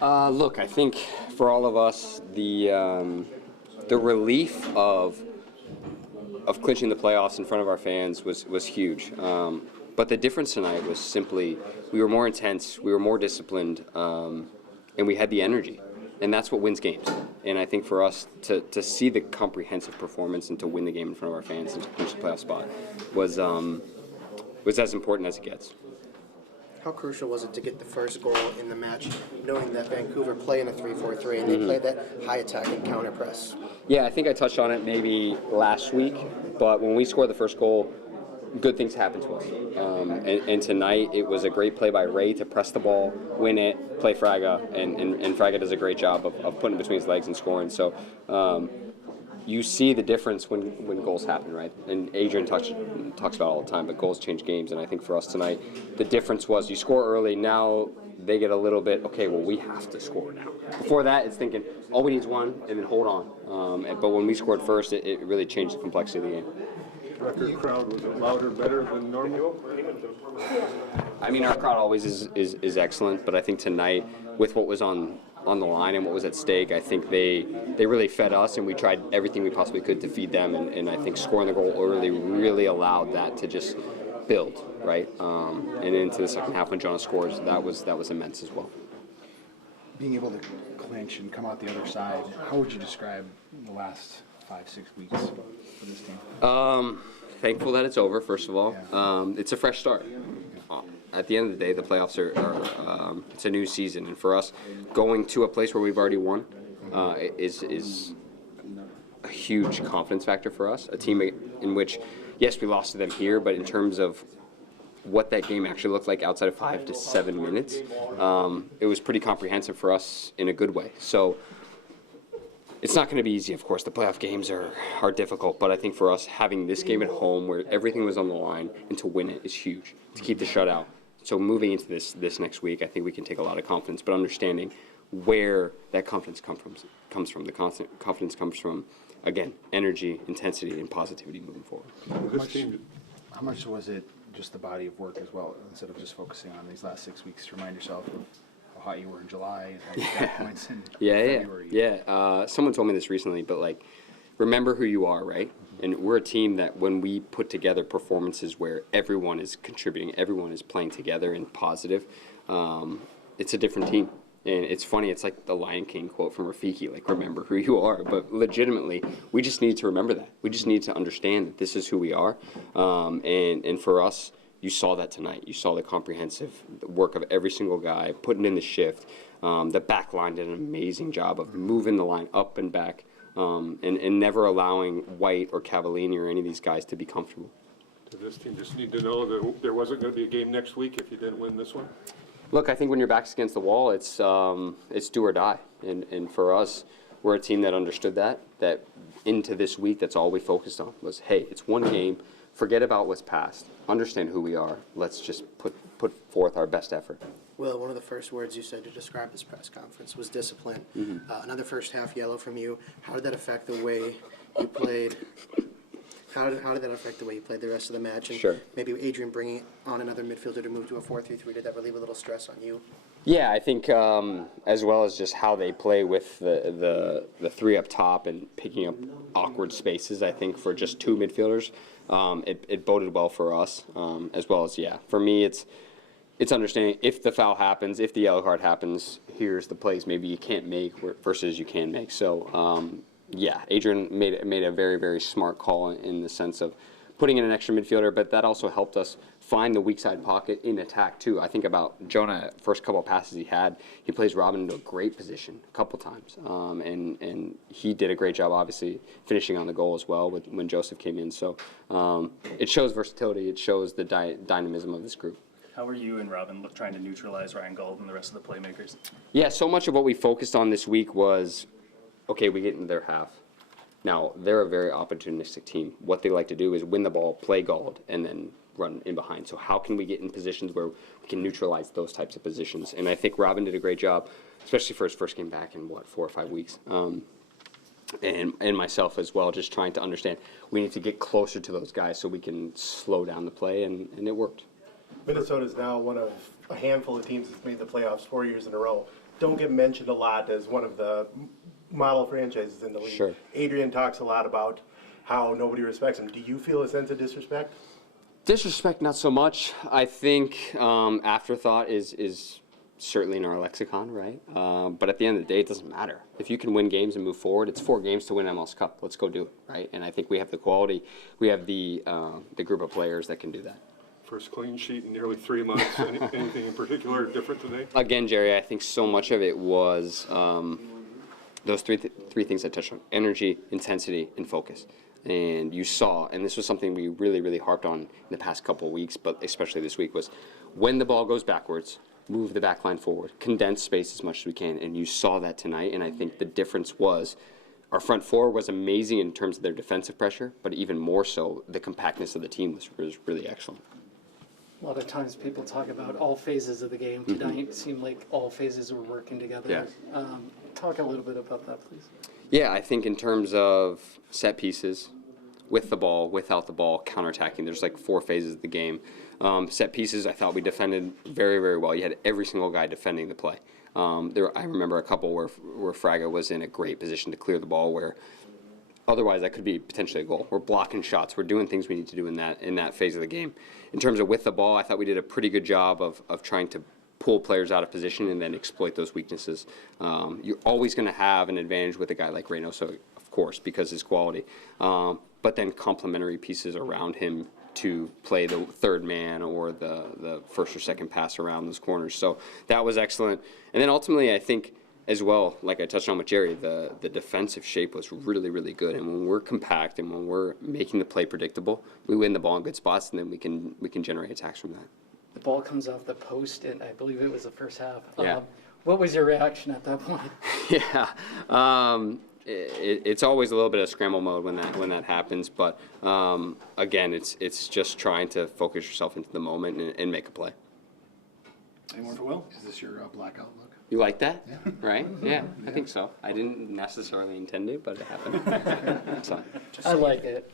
Look, I think for all of us, the relief of clinching the playoffs in front of our fans was huge. But the difference tonight was simply we were more intense, we were more disciplined, and we had the energy. And that's what wins games. And I think for us to see the comprehensive performance and to win the game in front of our fans and to clinch the playoff spot was as important as it gets. How crucial was it to get the first goal in the match, knowing that Vancouver play in a 3-4-3 and they play that high attacking counter press? Yeah, I think I touched on it maybe last week, but when we scored the first goal, good things happened to us. And tonight, it was a great play by Ray to press the ball, win it, play Fraga, and Fraga does a great job of putting it between his legs and scoring. So you see the difference when goals happen, right? And Adrian talks about it all the time, but goals change games. And I think for us tonight, the difference was you score early, now they get a little bit, okay, well, we have to score now. Before that, it's thinking, all we need is one, and then hold on. But when we scored first, it really changed the complexity of the game. Record crowd, was it louder, better than normal? I mean, our crowd always is excellent, but I think tonight, with what was on the line and what was at stake, I think they really fed us, and we tried everything we possibly could to feed them, and I think scoring the goal early really allowed that to just build, right? And into the second half when Jonas scores, that was immense as well. Being able to clinch and come out the other side, how would you describe the last 5-6 weeks for this team? Thankful that it's over, first of all. It's a fresh start. At the end of the day, the playoffs are it's a new season, and for us, going to a place where we've already won is a huge confidence factor for us. A team in which, yes, we lost to them here, but in terms of what that game actually looked like outside of 5 to 7 minutes, it was pretty comprehensive for us in a good way. So it's not going to be easy, of course. The playoff games are difficult, but I think for us, having this game at home where everything was on the line and to win it is huge, to keep the shutout. So moving into this next week, I think we can take a lot of confidence, but understanding where that confidence comes from. The confidence comes from, again, energy, intensity, and positivity moving forward. How much was it just the body of work as well, instead of just focusing on these last 6 weeks to remind yourself of how hot you were in July and how you got points in February? Yeah. Someone told me this recently, but remember who you are, right? And we're a team that when we put together performances where everyone is contributing, everyone is playing together and positive, it's a different team. And it's funny, it's like the Lion King quote from Rafiki, remember who you are. But legitimately, we just need to remember that. We just need to understand that this is who we are. And for us, you saw that tonight. You saw the comprehensive work of every single guy, putting in the shift. The back line did an amazing job of moving the line up and back. And never allowing White or Cavallini or any of these guys to be comfortable. Does this team just need to know that there wasn't going to be a game next week if you didn't win this one? Look, I think when your back's against the wall, it's do or die. And for us, we're a team that understood that into this week, that's all we focused on was, hey, it's one game. Forget about what's past. Understand who we are. Let's just put forth our best effort. Will, one of the first words you said to describe this press conference was discipline. Another first half yellow from you. How did that affect the way you played? How did that affect the way you played the rest of the match? And Sure. maybe Adrian bringing on another midfielder to move to a 4-3-3, did that relieve a little stress on you? Yeah, I think as well as just how they play with the three up top and picking up awkward spaces, I think for just two midfielders, it boded well for us, as well as, for me it's understanding if the foul happens, if the yellow card happens, here's the plays maybe you can't make versus you can make. So, Adrian made a very, very smart call in the sense of putting in an extra midfielder, but that also helped us find the weak side pocket in attack too. I think about Jonah, first couple of passes he plays Robin into a great position a couple times, and he did a great job, obviously, finishing on the goal as well when Joseph came in. So it shows versatility, it shows the dynamism of this group. How are you and Robin trying to neutralize Ryan Gauld and the rest of the playmakers? Yeah, so much of what we focused on this week was, okay, we get into their half. Now, they're a very opportunistic team. What they like to do is win the ball, play Gauld, and then run in behind. So how can we get in positions where we can neutralize those types of positions? And I think Robin did a great job, especially for his first game back in, 4 or 5 weeks. And myself as well, just trying to understand we need to get closer to those guys so we can slow down the play, and it worked. Minnesota is now one of a handful of teams that's made the playoffs 4 years in a row. don't get mentioned a lot as one of the model franchises in the league. Sure. Adrian talks a lot about how nobody respects him. Do you feel a sense of disrespect? Disrespect, not so much. I think afterthought is certainly in our lexicon, right? But at the end of the day, it doesn't matter. If you can win games and move forward, it's 4 games to win MLS Cup. Let's go do it, right? And I think we have the quality, we have the group of players that can do that. First clean sheet in nearly 3 months. Anything in particular different today? Again, Jerry, I think so much of it was those three things I touched on: energy, intensity, and focus. And you saw, and this was something we really, really harped on in the past couple of weeks, but especially this week, was when the ball goes backwards, move the back line forward, condense space as much as we can. And you saw that tonight, and I think the difference was our front four was amazing in terms of their defensive pressure, but even more so, the compactness of the team was really excellent. A lot of times people talk about all phases of the game. Tonight it seemed like all phases were working together. Yeah. Talk a little bit about that, please. Yeah, I think in terms of set pieces, with the ball, without the ball, counterattacking, there's like 4 phases of the game. Set pieces, I thought we defended very, very well. You had every single guy defending the play. I remember a couple where Fraga was in a great position to clear the ball, where otherwise that could be potentially a goal. We're blocking shots. We're doing things we need to do in that phase of the game. In terms of with the ball, I thought we did a pretty good job of trying to pull players out of position and then exploit those weaknesses. You're always going to have an advantage with a guy like Reynoso, of course, because his quality. But then complementary pieces around him to play the third man or the first or second pass around those corners. So that was excellent. And then ultimately, I think as well, like I touched on with Jerry, the defensive shape was really, really good. And when we're compact and when we're making the play predictable, we win the ball in good spots, and then we can generate attacks from that. The ball comes off the post, and I believe it was the first half. Yeah. What was your reaction at that point? Yeah. It's always a little bit of scramble mode when that happens, but again, it's just trying to focus yourself into the moment and make a play. Any more for Will? Is this your blackout look? You like that? Yeah. Right? Yeah, I think so. I didn't necessarily intend it, but it happened. It's fine. I like it.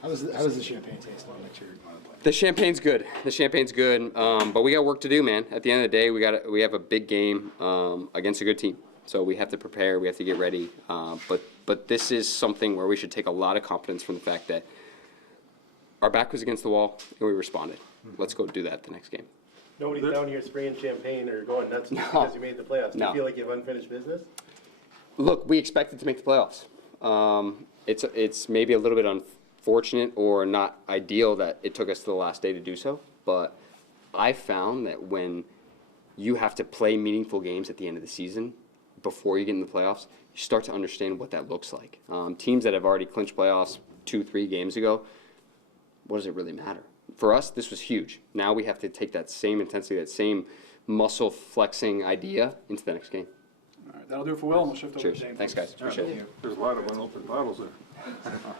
How was the champagne taste on that you're on the play? The champagne's good. But we got work to do, man. At the end of the day, we have a big game against a good team. So we have to prepare, we have to get ready. But this is something where we should take a lot of confidence from the fact that our back was against the wall and we responded. Let's go do that the next game. Nobody's down here spraying champagne or going nuts because you made the playoffs. Do you feel like you have unfinished business? Look, we expected to make the playoffs. It's maybe a little bit unfortunate or not ideal that it took us to the last day to do so, but I found that when you have to play meaningful games at the end of the season before you get in the playoffs, you start to understand what that looks like. Teams that have already clinched playoffs 2-3 games ago, what does it really matter? For us, this was huge. Now we have to take that same intensity, that same muscle flexing idea into the next game. All right, that'll do it for Will, and we'll shift over to Cheers. James. Thanks, guys. Appreciate it. There's a lot of unopened bottles there.